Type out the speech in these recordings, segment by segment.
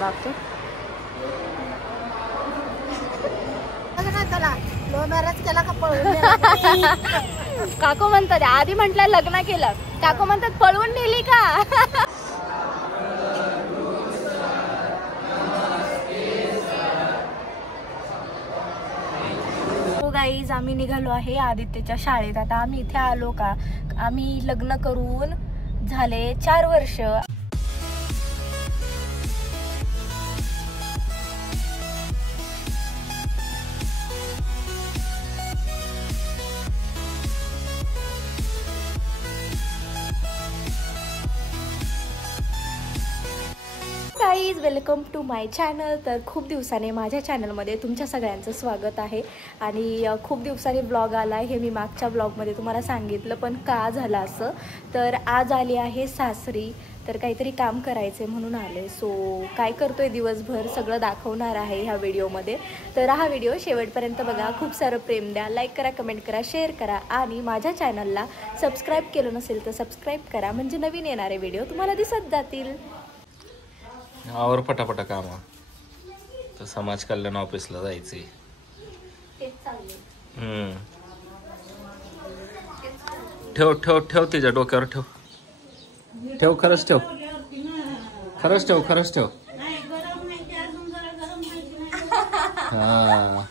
बाप काकू म्हणतात आधी म्हटलं लग्न केलं, काकू म्हणतात पळवून नेली का. हो गाईज, आम्ही निघालो आहे आदित्यच्या शाळेत. आता आम्ही इथे आलो का, आम्ही लग्न करून झाले 4 वर्ष. Guys, welcome to my channel. तर खूप दिवसाने माझ्या चॅनलमध्ये तुमच्या सगळ्यांचं स्वागत आहे. आणि खूप दिवसांनी ब्लॉग आला आहे, हे मी मागच्या ब्लॉगमध्ये तुम्हाला सांगितलं, पण का झालं असं, तर आज आली आहे सासरी. तर काहीतरी काम करायचं म्हणून आले. सो काय करतोय दिवसभर सगळं दाखवणार आहे ह्या व्हिडिओमध्ये. तर हा व्हिडिओ शेवटपर्यंत बघा. खूप सारं प्रेम द्या, लाईक करा, कमेंट करा, शेअर करा आणि माझ्या चॅनलला सबस्क्राईब केलं नसेल तर सबस्क्राईब करा, म्हणजे नवीन येणारे व्हिडिओ तुम्हाला दिसत जातील. आवर पटापटा काम, तर समाज कल्याण ऑफिसला जायचंय. ठेव ठेव ठेव, तिच्या डोक्यावर ठेव ठेव, खरंच ठेव, खरंच ठेव, खरंच ठेव. हा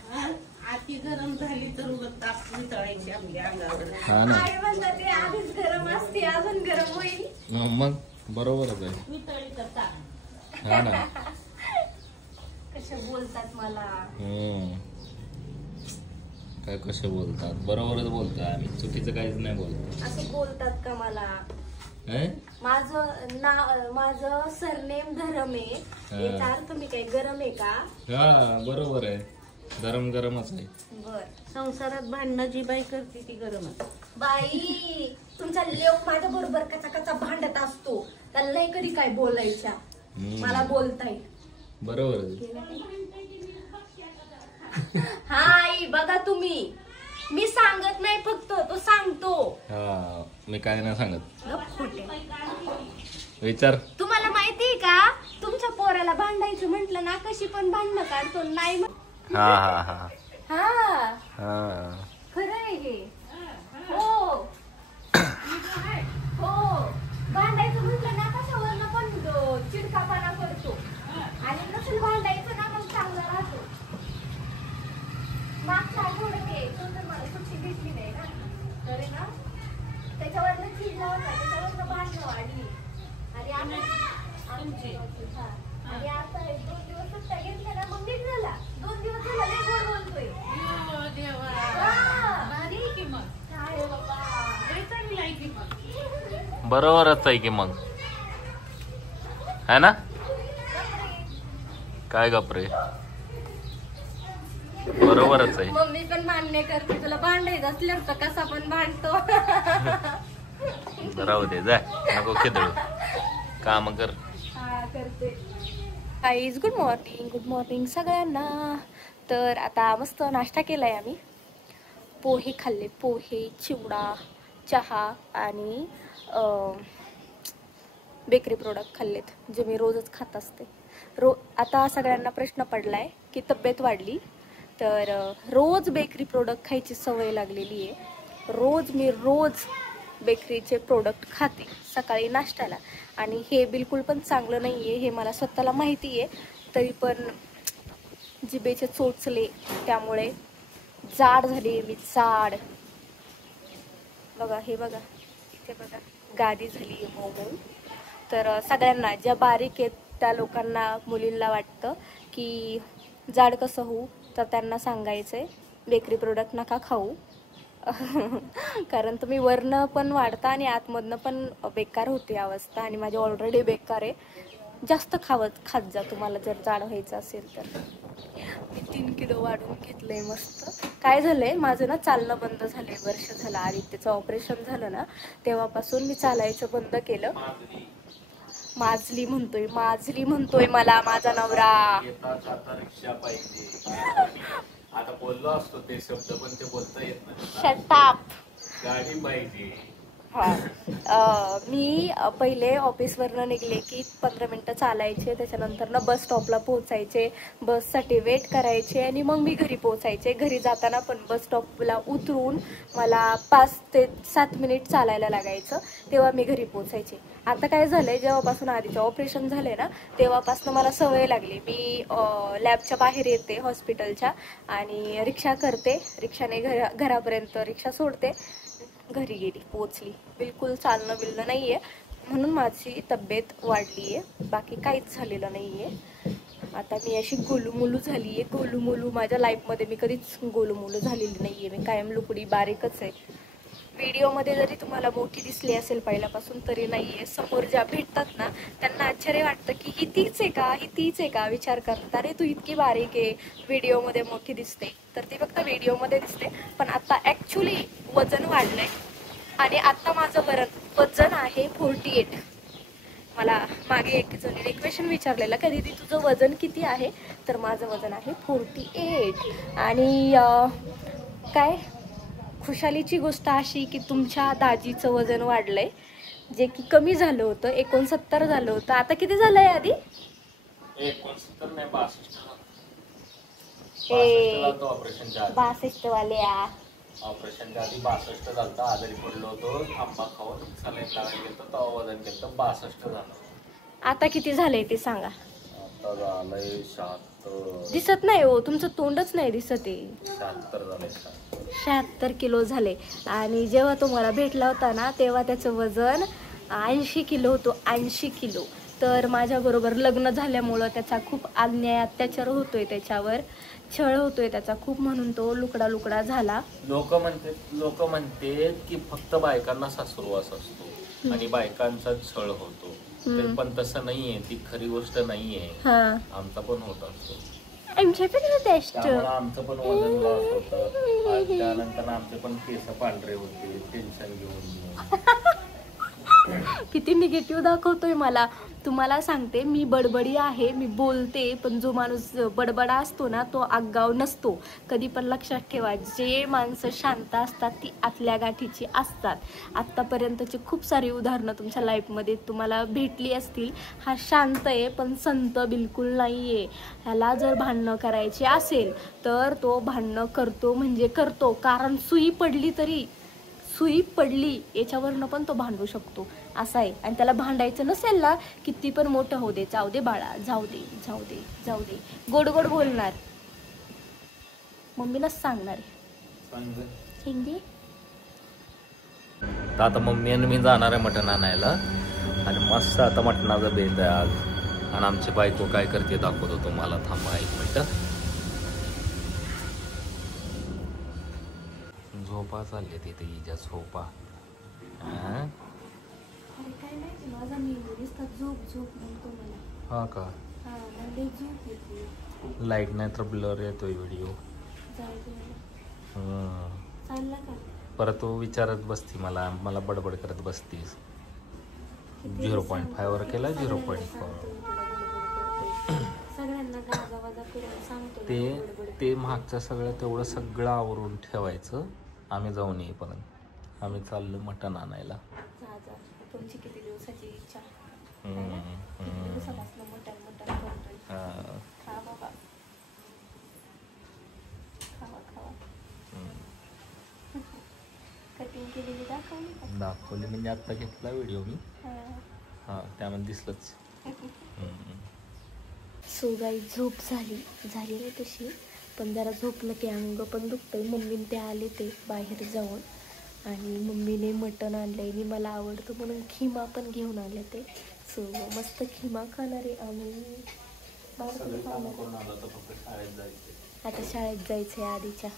हा ना, मग बरोबरच आहे. हा ना, कसे बोलतात मला. काय कसे बोलतात, बरोबरच बोलतोय आम्ही, चुकीचं काहीच नाही बोलतो. असं बोलतात का मला. माझं सरनेम धरम आहे, याचा अर्थ मी काही गरम आहे का. हा बरोबर आहे, गरम गरमच आहे. बर, संसारात भांडणं जी बाई करते ती गरम आहे. बाई तुमचा लेक माझ्या बरोबर कचा कचा भांडत असतो, त्याला नाही कधी काय बोलायच्या, मला बोलताय. बरोबर. हा आई बघा तुम्ही, मी सांगत नाही, फक्त तो सांगतो. हा, मी काय नाही सांगत. खोटे विचार. तुम्हाला माहितीये का, तुमच्या पोराला भांडायचं म्हंटल ना, कशी पण भांडणं काढतो. नाही हा हा हा हा हा, खरं आहे हे. हो हो, भांडायचं म्हटलं ना, कशावर पण चिडकापणा करतो, आणि नसेल भांडायचं ना मग चांगला राहतो. मागच्या आठवड्यात तर मला सुट्टी भेटली नाही ना, तर ना त्याच्यावरनं चिडला होता, त्याच्यावरनं भांडणं वाढली. आणि आता 2 दिवस सुट्ट्या घेतल्या ना, मग नीट झाला. 2 दिवस झाला लय गोड बोलतोय. बरोबरच आहे की मग, है ना. काय गपरे, बरोबरच आहे. मम्मी पण मान्य करते, तुला भांडायचं असल्यावर तर कसा पण भांडतो. राहू दे, जा नको खेदळू, काम कर. हा करते. Guys, good morning, good morning सगळ्यांना. तर आता मस्त नाश्ता केलाय आम्ही. पोहे खाल्ले, पोहे, चिवडा, चहा आणि बेकरी प्रोडक्ट खाल्लेत, जे मी रोजच खात असते. आता सगळ्यांना प्रश्न पडलाय की तब्येत वाढली, तर रोज बेकरी प्रोडक्ट खायची सवय लागलेली आहे. रोज बेकरीचे प्रोडक्ट खाते सकाळी नाश्त्याला, आणि हे बिलकुल पण चांगलं नाही आहे, हे मला स्वतःला माहिती आहे. तरी पण जिभेचे चोचले, त्यामुळे जाड झाली मी, जाड. बघा, हे बघा, इथे बघा, गादी झाली आहे मऊ. तर सगळ्यांना ज्या बारीक आहेत त्या लोकांना, मुलींना वाटतं की जाड कसं होऊ, तर त्यांना सांगायचंय बेकरी प्रोडक्ट नका खाऊ. कारण तुम्ही वरनं पण वाढता आणि आतमधनं पण बेकार होते अवस्था, आणि माझी ऑलरेडी बेकार आहे. जास्त खात जा तुम्हाला जर जाड व्हायचं असेल तर. मी 3 किलो वाढून घेतलंय मस्त. काय झालंय, माझं ना चालणं बंद झालंय, वर्ष झालं. आदित्यचं ऑपरेशन झालं ना, तेव्हापासून मी चालायचं बंद केलं. माजली म्हणतोय मला माझा नवरा. आता बोललो असतो ते शब्द, पण ते बोलता येत नाही. Shut up. गाडी पाहिजे. मी पहिले ऑफिसवरनं निघले की 15 मिनटं चालायचे, त्याच्यानंतर ना बस स्टॉपला पोहोचायचे, बससाठी वेट करायचे आणि मग मी घरी पोहोचायचे. घरी जाताना पण बस स्टॉपला उतरून मला 5 ते 7 मिनिट चालायला लागायचं, तेव्हा मी घरी पोहोचायचे. आता काय झालंय, जेव्हापासून आधीचं ऑपरेशन झालंय ना तेव्हापासून मला सवय लागली. मी लॅबच्या बाहेर येते हॉस्पिटलच्या आणि रिक्षा करते, रिक्षाने घरापर्यंत रिक्षा सोडते, घरी गेली पोचली. बिलकुल चालणं बिलणं नाहीये, म्हणून माझी तब्येत वाढली आहे, बाकी काहीच झालेलं नाहीये. आता मी अशी गोलूमोलू झाली आहे. गोलूमोलू माझ्या लाईफमध्ये मी कधीच गोलूमोलू झालेली नाहीये. मी कायम लुकडी बारीकच आहे. व्हिडिओमध्ये जरी तुम्हाला मोठी दिसली असेल पहिल्यापासून तरी नाहीये. समोर ज्या भेटतात ना त्यांना आश्चर्य वाटतं की ही तीच आहे का, ही तीच आहे का, विचार करतात अरे तू इतकी बारीक आहे, व्हिडिओमध्ये मोठी दिसते. तर ती फक्त व्हिडिओमध्ये दिसते, पण आता ॲक्च्युली वजन वाढलंय आणि आता माझं वजन आहे 48. मला मागे एक जणीने क्वेश्चन विचारलेला की दीदी तुझं वजन किती आहे, तर माझं वजन आहे 48. आणि काय खुशालीची गोष्ट अशी की तुमच्या दाजीचं वजन वाढलंय, जे की कमी झालं होतं, 69 झालं होतं. आता किती झालंय आधी? 69 नाही 62. 62 वाल्या. ऑपरेशनच्या आधी 62 झालं, आजारी पडलो होतो, आंबा खाऊन सलाईन लावायला गेलो, तेव्हा वजन केलं 62 झालं. आता किती झालंय ते सांगा. आता झालंय 76. दिसत नाही हो, तुमचं तोंडच नाही दिसत आहे. 76 झालंय. 76 किलो झाले. आणि जेव्हा तुम्हाला भेटला होता ना तेव्हा त्याचं वजन 80 किलो होतं, 80 किलो. तर माझ्याबरोबर लग्न झाल्यामुळं त्याचा खूप अन्याय अत्याचार होतोय, त्याच्यावर छळ होतोय त्याचा खूप, म्हणून तो लुकडा झाला. लोक म्हणते की फक्त बायकांना सासुरवास असतो आणि बायकांचा छळ होतो, पण तसं नाहीये, ती खरी गोष्ट नाहीये. आमचा पण होत असतो, आमच्या पण होत, आमचं पण वजन लॉस होतं, त्यानंतर आमचे पण केस पांढरे होते, टेन्शन घेऊन. किती निगेटिव्ह दाखवतोय मला. तुम्हाला सांगते, मी बडबडी आहे, मी बोलते, पण जो माणूस बडबडा असतो ना तो आगाऊ नसतो. कधी पण लक्षात ठेवा, जे माणसं शांत असतात ती आतल्या गाठीची असतात. आत्तापर्यंतची खूप सारी उदाहरणं तुमच्या लाईफमध्ये तुम्हाला भेटली असतील. हा शांत आहे पण संत बिलकुल नाही आहे. ह्याला जर भांडणं करायची असेल तर तो भांडणं करतो म्हणजे करतो, कारण सुई पडली याच्यावरनं पण तो भांडू शकतो, असं आहे. आणि त्याला भांडायचं नसेल ना, किती पण मोठं होऊ दे, जाऊ दे बाळा, जाऊ दे, गोड गोड बोलणार. मम्मीलाच सांगणार हिंदी. आता मम्मी आणि मी जाणार आहे मटण आणायला आणि मस्त आता मटणाचा बेत आहे आज. आणि आमची बायको काय करते दाखवतो तुम्हाला, थांबा 1 मिनिट. झोपा चालले तिथे हिच्या झोपा. हा का, लाईट नाही तर ब्लर येतोय व्हिडिओ. परत तू विचारत बसती मला बडबड करत बसतीस. 0.5 वर केला 0.4. ते मागचं सगळं तेवढं सगळं आवरून ठेवायचं. आम्ही जाऊन येईपर्यंत आम्ही चाललो मटण आणायला. तुमची किती दिवसाची इच्छा. कटिंग केलेली दाखवली म्हणजे आता घेतला व्हिडिओ मी. त्यामध्ये दिसलंच. सो गाई झोप झाली नाही तशी, पण जरा झोपलं की अंग पण दुखतंय. मम्मीने ते आले ते बाहेर जाऊन आणि मम्मीने मटण आणलंय आणि मला आवडतं म्हणून खिमा पण घेऊन आले ते. सो मस्त खिमा खाणार आहे आम्ही. आता शाळेत जायचंय आधीच्या.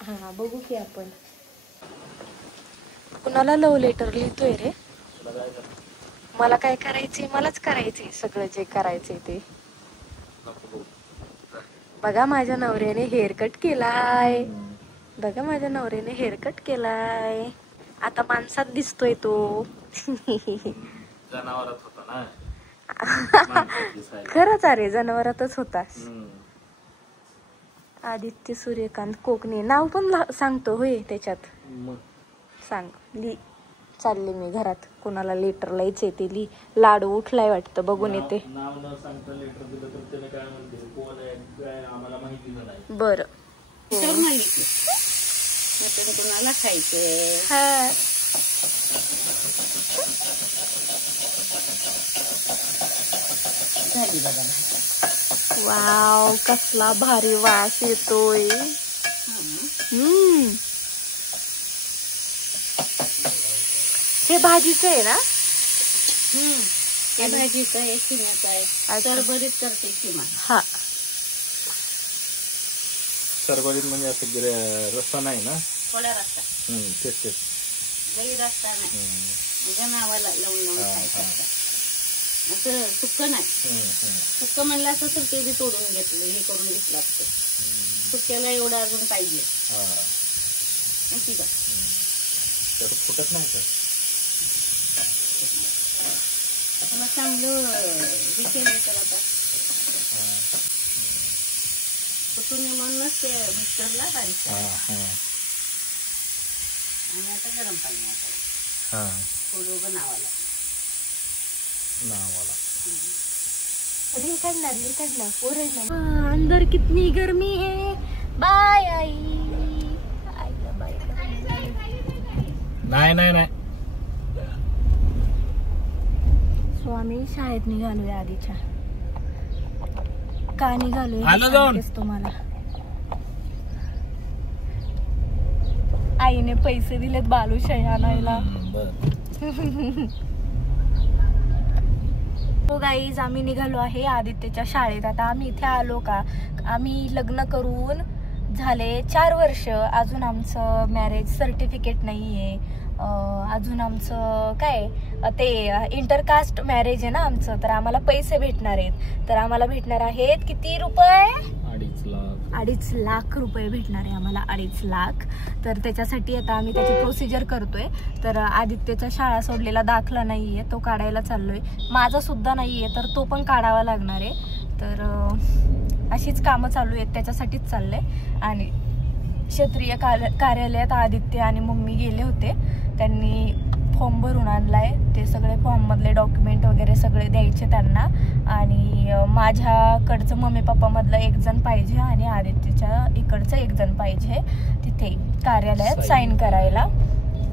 हा बघू की आपण. कुणाला लव्ह लेटर लिहितोय रे? मला काय करायचंय, मलाच करायचंय सगळं जे करायचंय ते. बघा माझ्या नवऱ्याने हेअरकट केलाय. आता माणसात दिसतोय तो. जनावरात होता ना. खरंच अरे जनावरातच होता. आदित्य सूर्यकांत कोकणे नाव पण सांगतो होय त्याच्यात. सांग. चालले मी घरात, कोणाला लेटर लिहायचं आहे ते लाडू उठलाय वाटतं, बघून येते. नाव न सांगता लेटर दिलं तर त्याने काय म्हणते, कोण आहे काय आम्हाला माहिती नाही. बरं कोणाला खायचे. हा झाली बघा. वाव, कसला भारी वास येतोय. हे भाजीचं आहे ना? हे भाजीचं आहे, शिम्याचं आहे. सरभरीत करते शिमा. हा, सरभरीत म्हणजे असं रस्ता नाही ना? थोडा रस्ता. तेच लई रस्ता नाही, म्हणजे नावाला लावून खायचं. असं सुक्क नाही. सुक्क म्हणलं असं तर ते बी तोडून घेतलं, हे करून घेतलं असतं. सुक्याला एवढं अजून पाहिजे माहिती का? फुटत नाही का? मला चांगलं हे केलं तर आता कुठून म्हणूनच ते मिक्सरला बारीक आणि आता गरम पाणी थोडं नावाला अंदर कितनी गर्मी है. बाय आई. नाही सो आम्ही शाळेत निघालोय आधीच्या. का निघालोय आलो जाऊन तुम्हाला. आईने पैसे दिलेत बालुशाही आणायला. हो गाईज, आम्ही निघालो आहे आदित्यच्या शाळेत. आता आम्ही इथे आलो का, आम्ही लग्न करून झाले 4 वर्ष, अजून आमचं मॅरेज सर्टिफिकेट नाहीये. अजून आमचं काय ते इंटरकास्ट मॅरेज आहे ना आमचं, तर आम्हाला पैसे भेटणार आहेत. तर आम्हाला भेटणार आहेत किती रुपये? 2.5 लाख रुपये भेटणार आहे आम्हाला. 2.5 लाख. तर त्याच्यासाठी आता आम्ही त्याची प्रोसिजर करतोय. तर आदित्यचा शाळा सोडलेला दाखला नाहीये, तो काढायला चाललोय. माझा सुद्धा नाहीये, तर तो पण काढावा लागणार आहे. तर अशीच कामं चालू आहेत, त्याच्यासाठीच चाललंय. आणि क्षेत्रीय कार्यालयात आदित्य आणि मम्मी गेले होते, त्यांनी फॉर्म भरून आणलाय. ते सगळे फॉर्म मधले डॉक्युमेंट वगैरे सगळे द्यायचे त्यांना. आणि माझ्याकडचं मम्मी पप्पा मधलं 1 जण पाहिजे आणि आदित्यच्या इकडचं 1 जण पाहिजे तिथे कार्यालयात साईन करायला.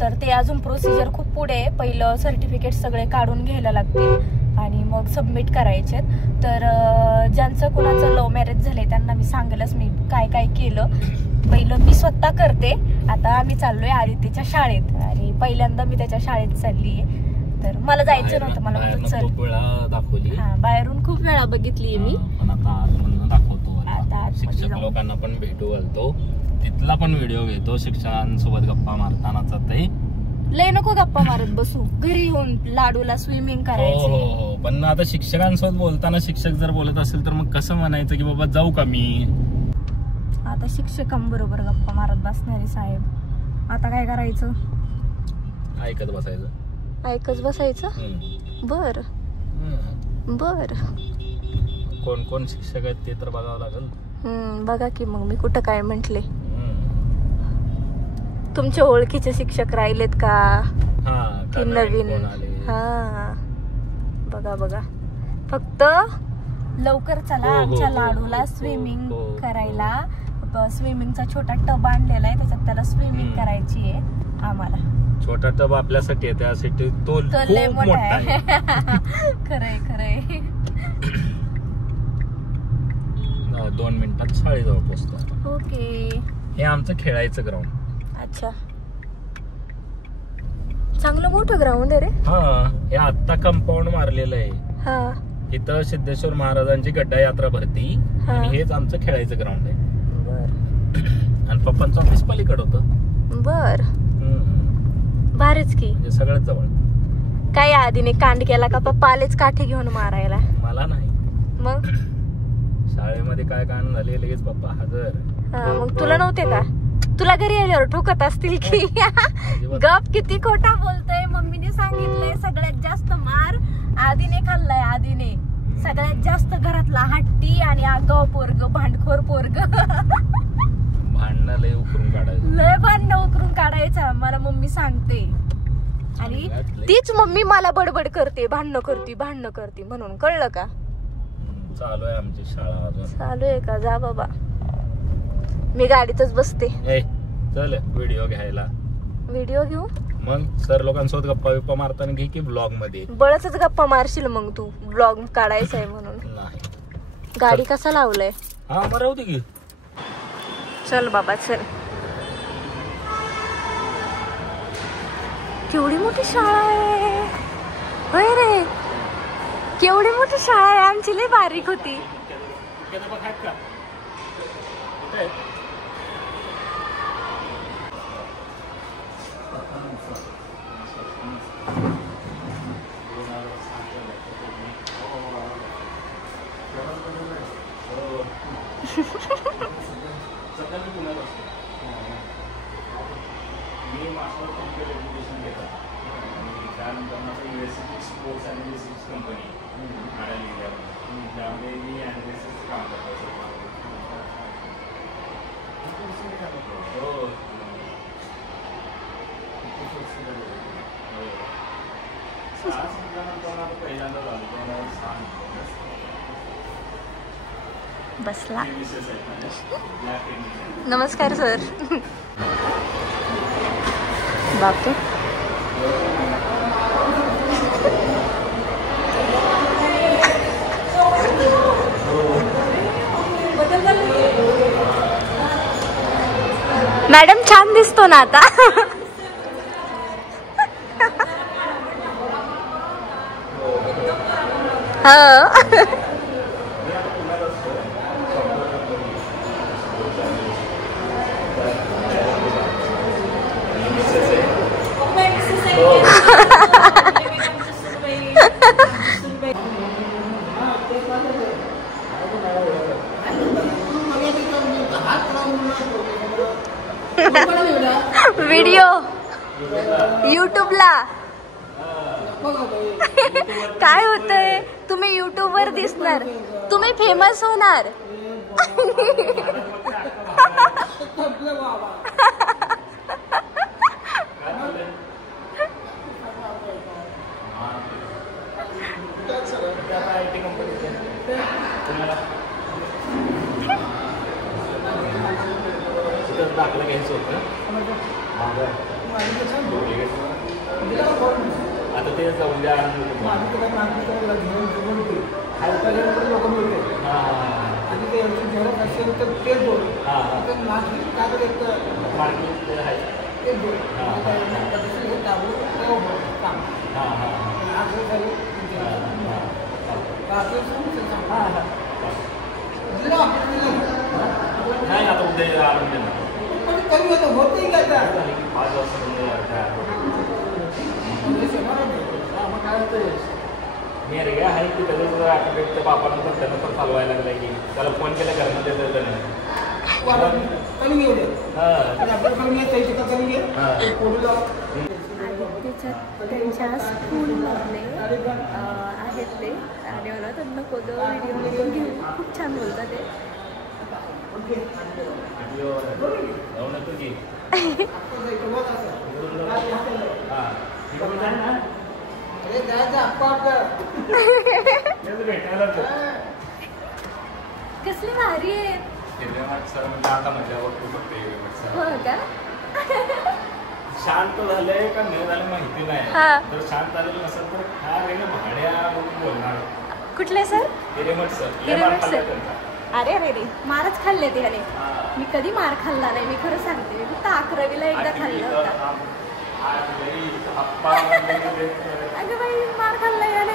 तर ते अजून प्रोसिजर खूप पुढे आहे. पहिलं सर्टिफिकेट सगळे काढून घ्यायला लागतील आणि मग सबमिट करायचे. तर ज्यांचं कुणाचं लव्ह मॅरेज झालंय त्यांना मी सांगेलच मी काय काय केलं. पहिलं मी स्वतः करते. आता आम्ही चाललोय आदित्यच्या शाळेत आणि पहिल्यांदा मी त्याच्या शाळेत चालली आहे. तर मला जायचं नव्हतं, मला चल दाखवली. हा, बाहेरून खूप वेळा बघितली मी. आता शिक्षक लोकांना पण भेटू घालतो, तिथला पण व्हिडिओ घेतो शिक्षकांसोबत गप्पा मारतानाचा. ते लय नको गप्पा मारत बसू, घरी येऊन लाडूला स्विमिंग करायचं. हो, पण आता शिक्षकांसोबत बोलताना शिक्षक जर बोलत असेल तर मग कसं म्हणायचं की बाबा जाऊ का मी. आता शिक्षकांबरोबर गप्पा मारत बसणारे साहेब, आता काय करायचं? ऐकत बसायचं. बर बर. कोण कोण शिक्षक आहेत ते तर बघावं लागेल. बघा की मग मी कुठं काय म्हंटले. तुमच्या ओळखीचे शिक्षक राहिलेत का की नवीन? हा, बघा फक्त लवकर चला. आमच्या लाडूला स्विमिंग करायला, स्विमिंगचा छोटा टब आणलेला आहे, त्याच्यात त्याला स्विमिंग करायची आहे आम्हाला. छोटा टब आपल्यासाठी आहे, त्यासाठी तो लय मोठा आहे. खरंय. 2 मिनिटात शाळेजवळ पोहोचतो. ओके. हे आमचं खेळायचं ग्राउंड. अच्छा, चांगलं मोठं ग्राउंड आहे रे. हा, हे आता कंपाऊंड मारलेलं आहे. हा, इथं सिद्धेश्वर महाराजांची गड्डा यात्रा भरती आणि हेच आमचं खेळायचं ग्राउंड आहे. आणि पप्पांचं ऑफिस पलीकडे होतं. बर, भारीच की. म्हणजे सगळ्यात जवळ. काय आधीने कांड केला का पप्पा आलेच काठी घेऊन मारायला? मला नाही, मग शाळेमध्ये काय कांड झाले लगेच पप्पा हजर. मग तुला नव्हते का? तुला घरी आल्यावर ठोकत असतील की. गप, किती खोटा बोलतोय. मम्मीने सांगितलंय सगळ्यात जास्त मार आधीने खाल्लाय. आधीने सगळ्यात जास्त घरातला हट्टी आणि आगाव पोरग, भांडखोर पोरग. भांडणं लय उकरून काढायचं, लय भांडणं उकरून काढायचा मला मम्मी सांगते. आणि तीच मम्मी मला बडबड करते, भांडणं करते म्हणून. कळलं का? चालू आहे आमची शाळा अजून. चालू आहे का? जा बाबा, मी गाडीतच बसते. चल व्हिडिओ घ्यायला. व्हिडिओ घेऊ मग सर लोकांसोबत गप्पा बिप्पा मारताना घे की ब्लॉग मध्ये. बळच गप्पा मारशील मग तू, ब्लॉग काढायचा आहे म्हणून. नाही गाडी कसा लावलाय? हा मग राहू दे की. चल बाबा चल. केवढी मोठी शाळा आहे. होय रे, केवढी मोठी शाळा आहे. आमची लय बारीक होती. बसला. नमस्कार सर. बापरे, मॅडम छान दिसतो ना आता. हो. व्हिडिओ युट्यूबला काय होतंय? तुम्ही युट्यूब वर दिसणार, तुम्ही फेमस होणार. दाखला घ्यायचं होतं आता ते जाऊन द्या. नाही आता उद्या आणून देणार. होते का 5 वाजता मग काय होतं. मी अरे काय आहे की त्याच्या आठवड्याच्या बापानं पण त्यांना पण चालवायला लागलाय की त्याला फोन केला घरामध्ये त्यांच्या स्कूलमधले आहेत ते. आणि मला त्यांना व्हिडिओ घेऊन खूप छान बोलतात ते. कसली भारी आहे. हो का? शांत झालंय का नाही झालं माहिती नाही. तर शांत झालेलं नसेल तर हा रे भाड्या बोलणार. कुठले सर? हिरेमठ सर. अरे अरे रे, मारच खाल्ले त्याने. मी कधी मार खाल्ला नाही, मी खरं सांगते. मी फक्त 11वीला एकदा खाल्ला होता. अगं बाई, मार खाल्ला याने.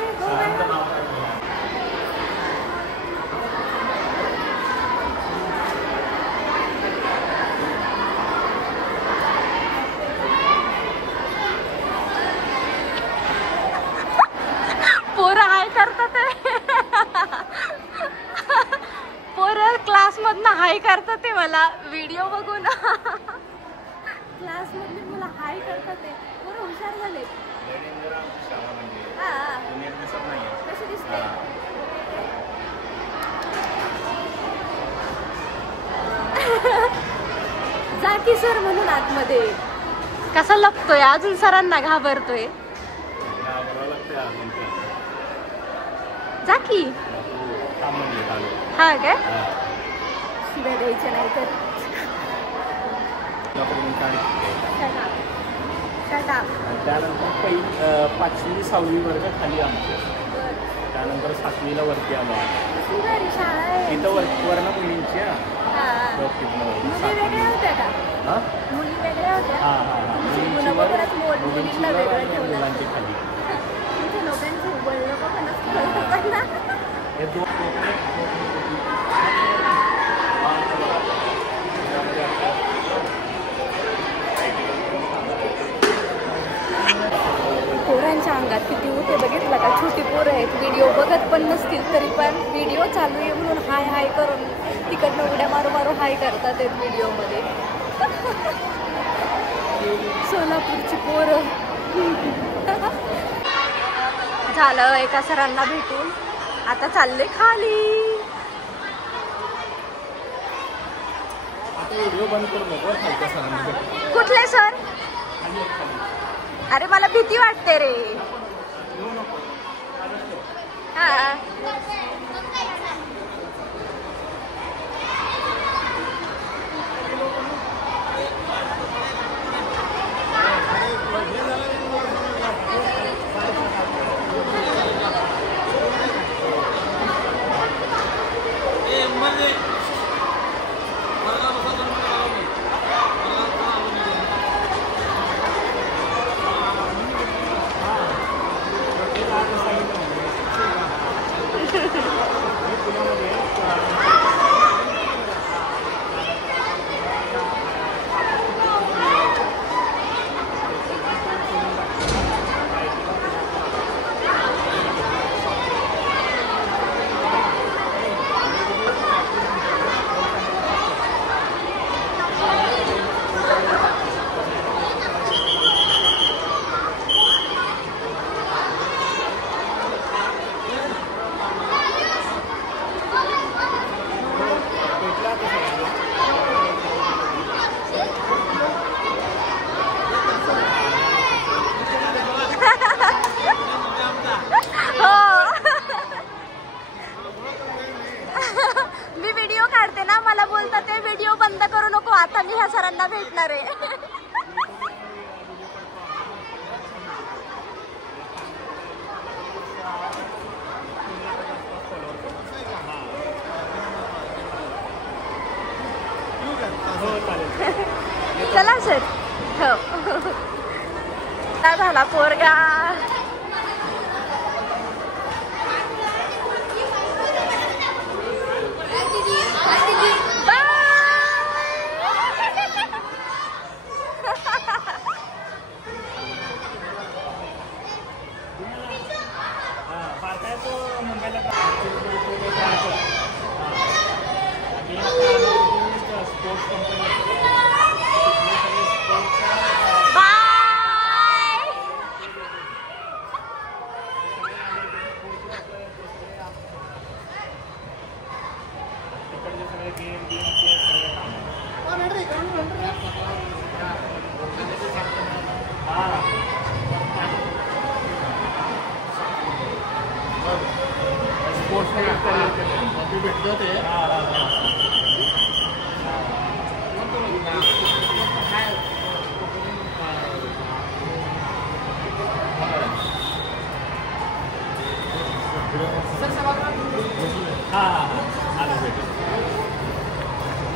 पोरं हाय करतात, पोरं क्लास मधनं हाय करतात ते मला व्हिडिओ बघून. क्लास मधले मला हाय करतात ते. पोरं हुशार झाले. कशी दिसते? की सर म्हणून आतमध्ये. कसा लपतोय अजून, सरांना घाबरतोय. जा की. हा काय शिव्या द्यायच्या नाही तर. त्यानंतर 5वी 6वी वर्ग खाली आमचे. त्यानंतर 7वीला वरती आलो. इथं वर्ण मुलींची. मुली वेगळ्या होत्या का? मुली वेगळ्या होत्या. मुलींना वेगळं ठेवलं. मुलांची खाली. लोकांचं वळलं ना. हे दोन पोरांच्या अंगात किती होते बघितलं का? छोटी पोरं आहेत, व्हिडिओ बघत पण नसतील तरी पण व्हिडिओ चालू आहे म्हणून हाय हाय करून तिकडनं उड्या मारू मारू हाय करतात आहेत व्हिडिओमध्ये. सोलापूरची पोरं. झालं एका सरांना भेटून, आता चालले खाली. कुठले सर? अरे मला भीती वाटते रे. हा सरांना भेटणार आहे. चला सर. हो झाला पोरगा.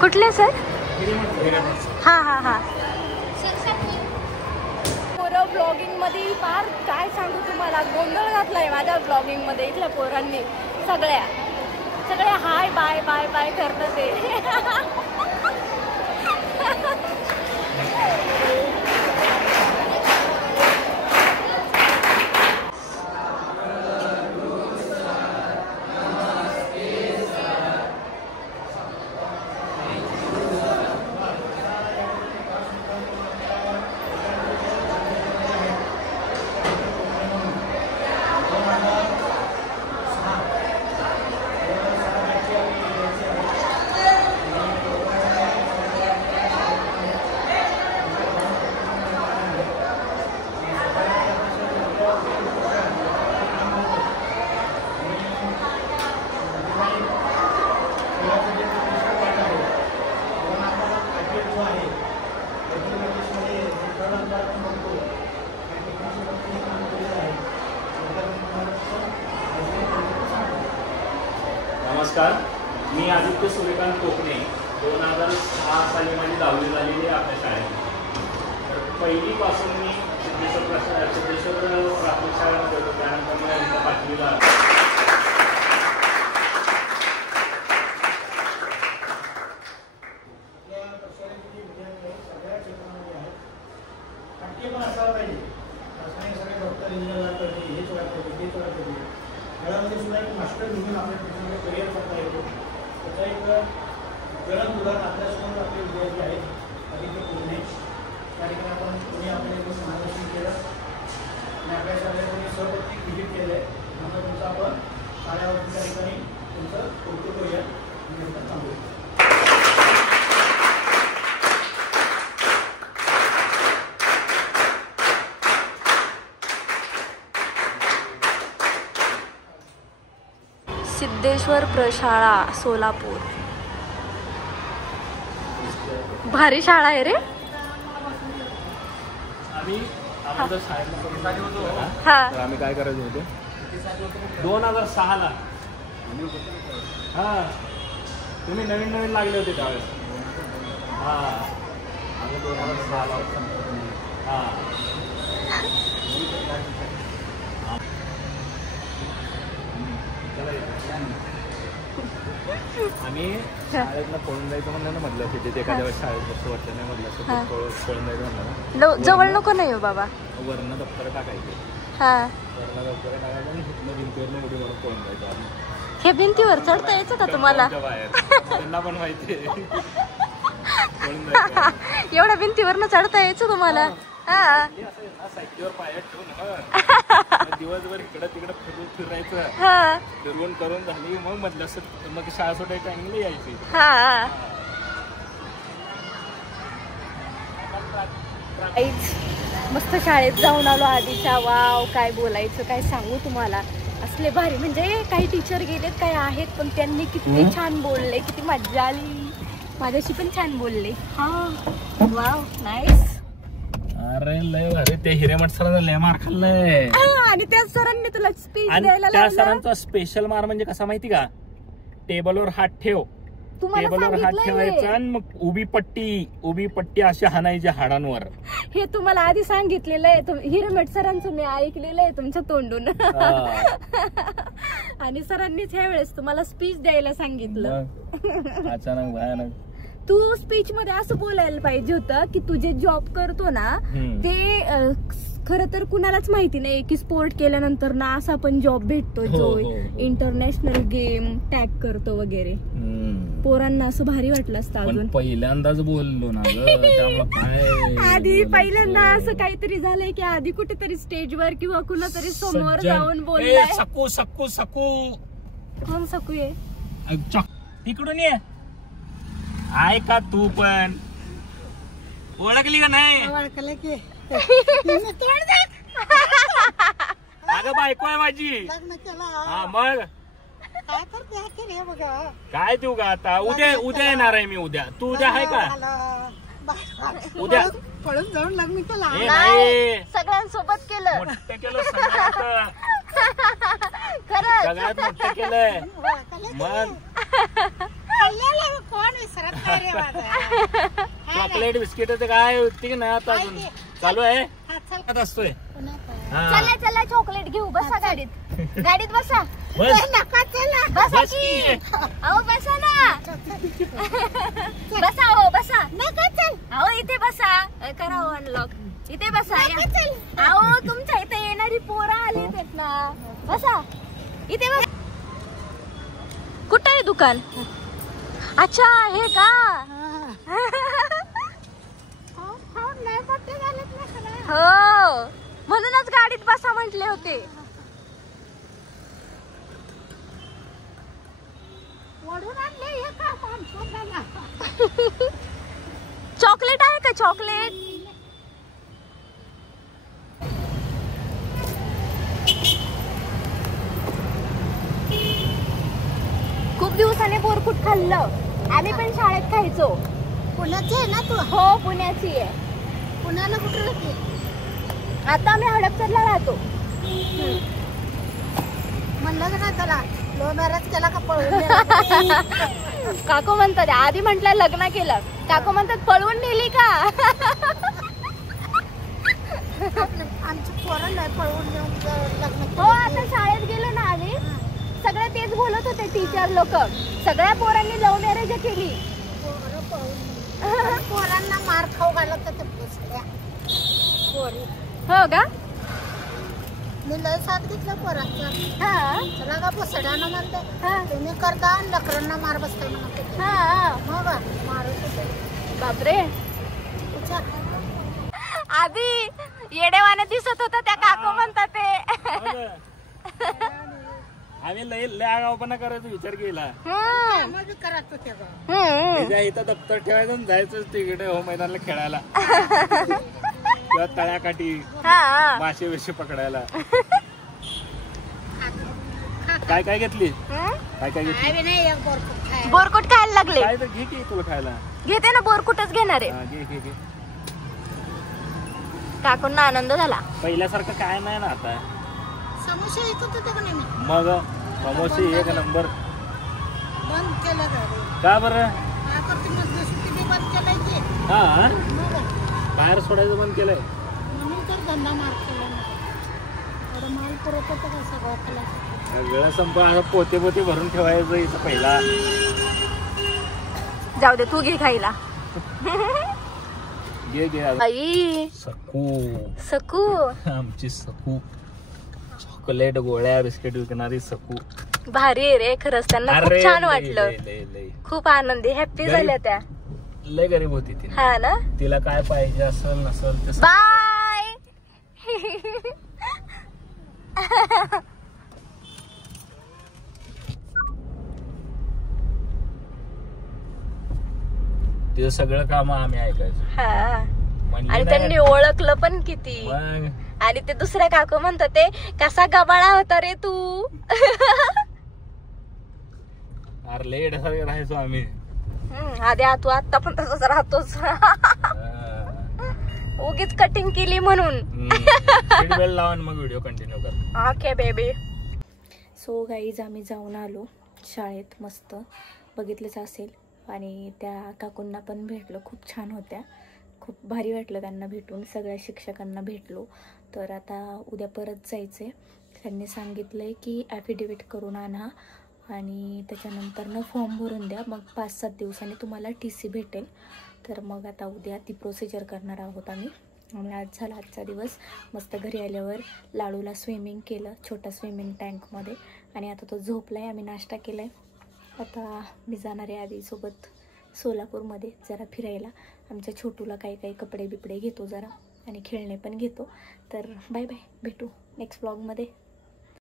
कुठले सर? हा हा हा. पोरं ब्लॉगिंग मध्ये फार काय सांगू तुम्हाला, गोंधळ घातलाय माझ्या ब्लॉगिंग मध्ये. इथल्या पोरांनी सगळ्या हाय बाय बाय बाय करतात ते. नमस्कार, मी आदित्य सूर्यकांत कोकणे. 2006 साली माझी 10वी झालेली आहे आपल्या शाळेत. तर पहिलीपासून मी सिद्धेश्वर प्राथमिक शाळेमध्ये होतो. त्यानंतर मी इथं 5वीला पण असायला पाहिजे. असं सगळे डॉक्टर इंजिनियर करते, हेच वाटते, तेच वाटते. खेळामध्ये सुद्धा एक मास्टर म्हणून आपल्या त्याच्यामध्ये करिअर करता येतो. त्याचा एक ज्वलंत उदाहरण आपल्यासमोर आपले विद्यार्थी आहेत आदित्य पुणे. त्या ठिकाणी आपण पुणे आपल्याला मार्गदर्शन केलं आणि आपल्या शाळेमध्ये सहपत्रिक व्हिजिट केलं आहे. नंतर तुमचं आपण शाळेवरती त्या ठिकाणी तुमचं कौतुक करूया आणि चांगलं. सिद्धेश्वर प्रशाळा सोलापूर. भारी शाळा आहे रे. आम्ही अगोदर शाळेत होतो. हा, आम्ही काय करायचं होते 2006 ला. हा, तुम्ही नवीन लागले होते त्यावेळेस. हा, आम्ही 2006 ला होतो. हा, आम्ही शाळेतनं पळून जायचं म्हणलं म्हटलं की तिथे एखाद्या वेळेस शाळेत बसू वाटलं नाही म्हटलं पळून जायचं म्हणलं. जवळ नको नाही हो बाबा. वरनं दप्तर टाकायचे. हा, वरनं दप्तर टाकायचं आणि हिथनं भिंतीवरनं उडी मारून पळून जायचं आम्ही. हे भिंतीवर चढता यायचं का तुम्हाला? बाहेर त्यांना पण माहिती आहे. पळून जायचं. एवढ्या भिंतीवरनं चढता यायचं तुम्हाला? हा, सायकलीवर पायात ठेवून दिवसभर इकडं तिकडं फिरायचं. फिरवून करून झाली मग म्हटलं असं मग शाळा सुटायच्या टाइमला यायची. मस्त शाळेत जाऊन आलो आधीच्या. वाव, काय बोलायचं, काय सांगू तुम्हाला. असले भारी म्हणजे काही टीचर गेलेत, काही आहेत, पण त्यांनी किती छान बोलले, किती मज्जा आली. माझ्याशी पण छान बोलले. हा, वाव, नाईस. अरे लय भारी. ते हिरेमठ सरांना लय मार खाल्लाय. आणि त्या सरांनी तुला स्पीच आणि द्यायला त्या लावलं. सरांचा स्पेशल मार म्हणजे कसा माहिती का? टेबलवर हात ठेव, टेबलवर हात ठेवायचा आणि मग उभी पट्टी अशी हाणायची हाडांवर. हे तुम्हाला आधी सांगितलेलं आहे. हिरेमठ सरांचं मी ऐकलेलं आहे तुमच्या तोंडून. आणि सरांनीच ह्या वेळेस तुम्हाला स्पीच द्यायला सांगितलं. अचानक भयानक. तू स्पीच मध्ये असं बोलायला पाहिजे होतं की तू जे जॉब करतो ना ते खरं तर कुणालाच माहिती नाही की स्पोर्ट केल्यानंतर ना असा पण जॉब भेटतो जो इंटरनॅशनल गेम टॅग करतो वगैरे. पोरांना असं भारी वाटलं असतं. अजून पहिल्यांदाच बोललो ना आधी पहिल्यांदा असं काहीतरी झालंय की आधी कुठेतरी स्टेजवर किंवा कुणातरी समोर जाऊन बोललाय. सकू सकू सकू. कोण सकू आहे? तिकडून ये. आहे का तू पण ओळखली का नाही? ओळखलं की अगं बायको आहे माझी. लग्न केलं. हा मग काय करते रे बघा. काय देऊ का आता? उद्या येणार आहे मी. उद्या तू उद्या आहे का? उद्या पळून जाऊन लग्न केलं. नाही सगळ्यांसोबत केलं. मोठं केलं सगळ्यात. खरंच सगळ्यात मोठं केलंय. मग कोण विसरत नाही रे माझं. चॉकलेट बिस्किटाचं काय होती की नाही आता अजून चालू आहे. असतोय. चला चला चॉकलेट घेऊ. बसा गाडीत बसा. नका चला. बसा की. अहो बसा ना. बसा. हो बसा. नका चल. अहो इथे बसा. करा अनलॉक. इथे बसा. अहो तुमच्या इथे येणारी पोरं आली आहेत ना. बसा इथे बसा. कुठं आहे दुकान? अच्छा हे का? हो म्हणूनच गाडीत बसा म्हटले होते. चॉकलेट आहे का? चॉकलेट खूप दिवसाने बोरकुट खाल्लं. आम्ही पण शाळेत खायचो. पुण्याची आहे ना तू? हो पुण्याची आहे. पुण्याला कुठे राहते? आता आम्ही हडपसरला राहतो. म्हणलं का त्याला लव्ह मॅरेज केला का पळून नेला? काकू म्हणतात आधी म्हटलं लग्न केलं, काकू म्हणतात पळवून नेली का? आमची पोरं नाही पळवून नेऊन लग्न हो आता शाळेत गेलो ना आम्ही सगळे तेच बोलत होते टीचर लोक, सगळ्या पोरांनी लव्ह मॅरेज केली. पोरं पळून नेली. पोरांना मार खाऊ घालत होते दुसऱ्या पोरी. हो का? मी लय साथ घेतलं पोरांचा. हा चला का पोसड्यानं म्हणते हा तुम्ही करता आणि लेकरांना मार बसता म्हणते. हा मग मारत होते. बापरे. विचार. आधी येडेवाने दिसत होता त्या काकू म्हणतात ते. आम्ही लय आगाऊपणा करायचा विचार केला. मग बी करत होते गं. त्याच्या इथं दप्तर ठेवायचं आणि जायचं तिकडे हो मैदानाला खेळायला किंवा तळ्याकाठी मासे विषे पकडायला. काय काय घेतली? काय काय घेतली? काय बी नाही एक बोरकुट खायला. बोरकुट खायला लागले. काय तर घे की तुला खायला. घेते ना बोरकुटच घेणार आहे. हा, घे घे घे. काकूंना आनंद झाला. पहिल्यासारखं काय नाही ना आता. समोसे येत होते का नाही? मग समोसे एक नंबर. बंद केलं गाडी. का बरं? काय करते मधली सुट्टी बी बंद केलाय की. हा मग बाहेर सोडायचं बंद केलंय. म्हणून तर धंदा मार केला नाही. एवढं माल पुरत होतं का सगळं खायला. वेळ संपा पोते पोते भरून ठेवायचं इथं पहिला. जाऊ दे तू घे खायला. घे घे. आई सकू सकू आमची सकू चॉकलेट गोळ्या बिस्किट विकणारी सकू. भारी आहे रे खरंच. त्यांना खूप छान वाटलं. लय खूप आनंदी हॅप्पी झाल्या त्या. लय गरीब होती ती. हा ना. तिला काय पाहिजे असेल नसेल ते बाय. तिचं सगळं काम आम्ही ऐकायचो. हा म्हणली आणि नाही. त्यांनी ओळखलं पण किती. मग आणि ते दुसऱ्या काकू म्हणतात ते कसा गबाळा होता रे तू. अरे लेट राहायचो आम्ही. आधी तू आता पण तसंच राहतोस. उगीच कटिंग केली म्हणून. बेल लावून मग व्हिडिओ कंटिन्यू कर. Okay baby. सो गाईज आम्ही जाऊन आलो शाळेत. मस्त बघितलंच असेल. आणि त्या काकूंना पण भेटलो. खूप छान होत्या. खूप भारी वाटलं त्यांना भेटून. सगळ्या शिक्षकांना भेटलो. तर आता उद्या परत जायचं आहे. त्यांनी सांगितलं आहे की ॲफिडेविट करून आणा आणि त्याच्यानंतर फॉर्म भरून द्या. मग 5-7 दिवसांनी तुम्हाला TC भेटेल. तर मग आता उद्या ती प्रोसिजर करणार आहोत आम्ही. आणि आज झाला आजचा दिवस. मस्त घरी आल्यावर लाडूला स्विमिंग केलं छोटा स्विमिंग टँकमध्ये. आणि आता तो झोपला आहे. आम्ही नाश्ता केला आहे. आता मी जाणार आहे आधीसोबत सोलापूरमध्ये जरा फिरायला. आमच्या छोटूला काही कपडे बिपडे घेतो जरा आणि खेळणे पण घेतो. तर बाय बाय. भेटू नेक्स्ट व्लॉगमध्ये.